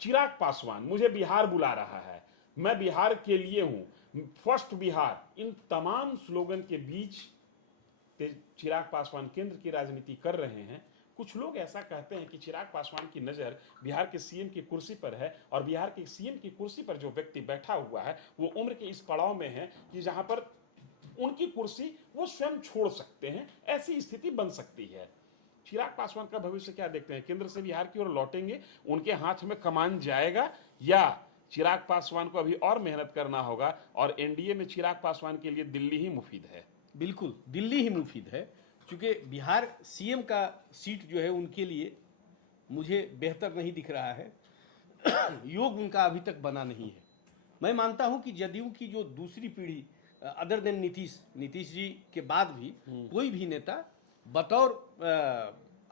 चिराग पासवान मुझे बिहार बुला रहा है, मैं बिहार के लिए हूं, फर्स्ट बिहार, इन तमाम स्लोगन के बीच चिराग पासवान केंद्र की राजनीति कर रहे हैं। कुछ लोग ऐसा कहते हैं कि चिराग पासवान की नज़र बिहार के सीएम की कुर्सी पर है, और बिहार के सीएम की कुर्सी पर जो व्यक्ति बैठा हुआ है वो उम्र के इस पड़ाव में है कि जहां पर उनकी कुर्सी वो स्वयं छोड़ सकते हैं, ऐसी स्थिति बन सकती है। चिराग पासवान का भविष्य क्या देखते हैं? केंद्र से बिहार की ओर लौटेंगे, उनके हाथ में कमान जाएगा, या चिराग पासवान को अभी और मेहनत करना होगा और एनडीए में चिराग पासवान के लिए दिल्ली ही मुफीद है? बिल्कुल दिल्ली ही मुफीद है, क्योंकि बिहार सीएम का सीट जो है उनके लिए मुझे बेहतर नहीं दिख रहा है। योग उनका अभी तक बना नहीं है। मैं मानता हूं कि जदयू की जो दूसरी पीढ़ी अदर देन नीतीश जी के बाद भी कोई भी नेता बतौर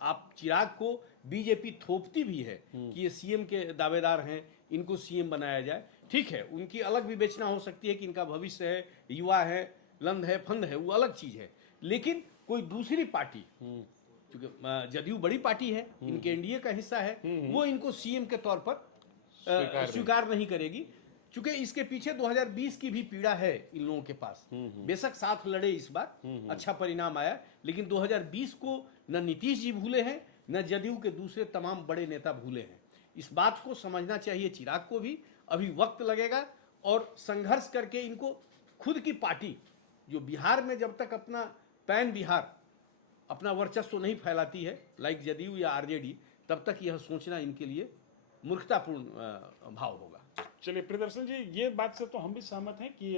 आप चिराग को बीजेपी थोपती भी है कि ये सीएम के दावेदार हैं, इनको सीएम बनाया जाए। ठीक है, उनकी अलग विवेचना हो सकती है कि इनका भविष्य है, युवा है, लंद है, फंद है, वो अलग चीज है। लेकिन कोई दूसरी पार्टी, क्योंकि जदयू बड़ी पार्टी है, इनके एनडीए का हिस्सा है, वो इनको सीएम के तौर पर स्वीकार नहीं करेगी, क्योंकि इसके पीछे 2020 की भी पीड़ा है इन लोगों के पास। बेशक साथ लड़े इस बार, अच्छा परिणाम आया, लेकिन 2020 को न नीतीश जी भूले हैं, न जदयू के दूसरे तमाम बड़े नेता भूले हैं। इस बात को समझना चाहिए चिराग को भी। अभी वक्त लगेगा और संघर्ष करके इनको खुद की पार्टी, जो बिहार में जब तक अपना पैन बिहार अपना वर्चस्व नहीं फैलाती है, लाइक जदयू या आरजेडी, तब तक यह सोचना इनके लिए मूर्खतापूर्ण भाव होगा। चलिए प्रियदर्शन जी, ये बात से तो हम भी सहमत हैं कि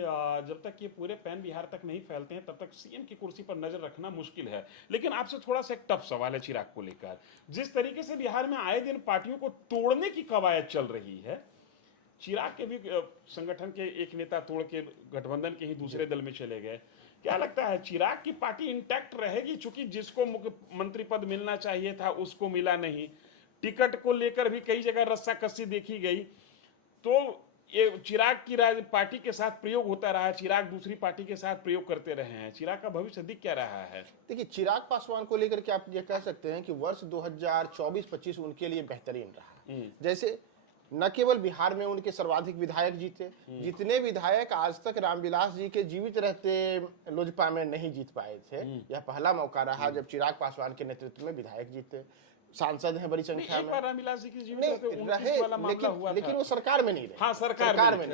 जब तक ये पूरे पैन बिहार तक नहीं फैलते हैं तब तक सीएम की कुर्सी पर नजर रखना मुश्किल है। लेकिन आपसे थोड़ा सा एक टफ सवाल है चिराग को लेकर। जिस तरीके से बिहार में आए दिन पार्टियों को तोड़ने की कवायद चल रही है, चिराग के भी संगठन के एक नेता तोड़ के गठबंधन के ही दूसरे दल में चले गए। क्या लगता है चिराग की पार्टी इंटैक्ट रहेगी? चूंकि जिसको मुख्यमंत्री पद मिलना चाहिए था उसको मिला नहीं, टिकट को लेकर भी कई जगह रस्साकसी देखी गई, तो ये चिराग की पार्टी के साथ प्रयोग होता रहा, चिराग दूसरी पार्टी के साथ प्रयोग करते रहे हैं। चिराग का भविष्य दिख क्या रहा है? देखिए, चिराग पासवान को लेकर के आप ये कह सकते हैं कि वर्ष 2024-25 उनके लिए बेहतरीन रहा। जैसे न केवल बिहार में उनके सर्वाधिक विधायक जीते, जितने विधायक आज तक रामविलास जी के जीवित रहते लोजपा में नहीं जीत पाए थे, यह पहला मौका रहा जब चिराग पासवान के नेतृत्व में विधायक जीते। सांसद हैं बड़ी संख्या में, रामविलास जी की जीवित रहे, लेकिन वो सरकार में नहीं रहे। हाँ, सरकार में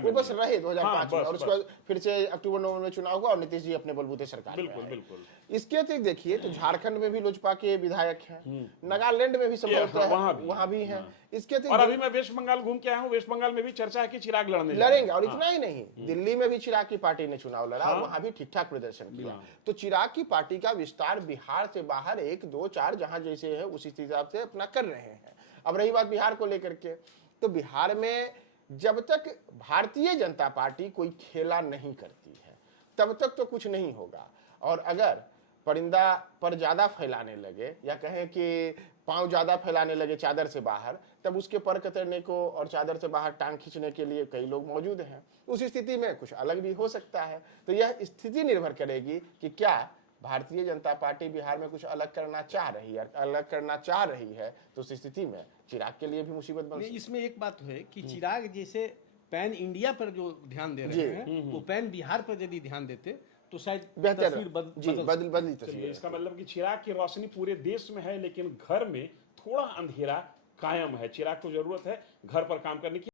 वो बस रहे 2005 में, और उसके बाद फिर से अक्टूबर-नवंबर में चुनाव हुआ और नीतीश जी अपने बलबूते सरकार में आए। बिल्कुल। इसके अतिरिक्त देखिए तो झारखंड में भी लोजपा के विधायक हैं, नागालैंड में भी संभवतः वहां भी हैं। इसके अतिरिक्त और अभी मैं वेस्ट बंगाल घूम के आया हूँ, वेस्ट बंगाल में भी चर्चा है कि चिराग लड़ेंगे। और इतना ही नहीं, दिल्ली में भी चिराग की पार्टी ने चुनाव लड़ा, वहां भी ठीक ठाक प्रदर्शन किया। तो चिराग की पार्टी का विस्तार बिहार से बाहर 1, 2, 4 जहां जैसे है उसी हिसाब से अपना कर रहे हैं। अब रही बात बिहार को लेकर के, तो बिहार में जब तक भारतीय जनता पार्टी कोई खेला नहीं करती है तब तक तो कुछ नहीं होगा। और अगर परिंदा पर ज्यादा फैलाने लगे, या कहें कि पांव ज्यादा फैलाने लगे चादर से बाहर, तब उसके पर कतरने को और चादर से बाहर टांग खींचने के लिए कई लोग मौजूद हैं। उस स्थिति में कुछ अलग भी हो सकता है। तो यह स्थिति निर्भर करेगी कि क्या भारतीय जनता पार्टी बिहार में कुछ अलग करना चाह रही है। अलग करना चाह रही है तो उस स्थिति में चिराग के लिए भी मुसीबत बन सकती है। इसमें एक बात है कि चिराग जैसे पैन इंडिया पर जो ध्यान दे रहे हैं, वो पैन बिहार पर यदि ध्यान देते तो शायद बेहतर बदली तस्वीर। इसका मतलब कि चिराग की रोशनी पूरे देश में है, लेकिन घर में थोड़ा अंधेरा कायम है। चिराग को जरूरत है घर पर काम करने की।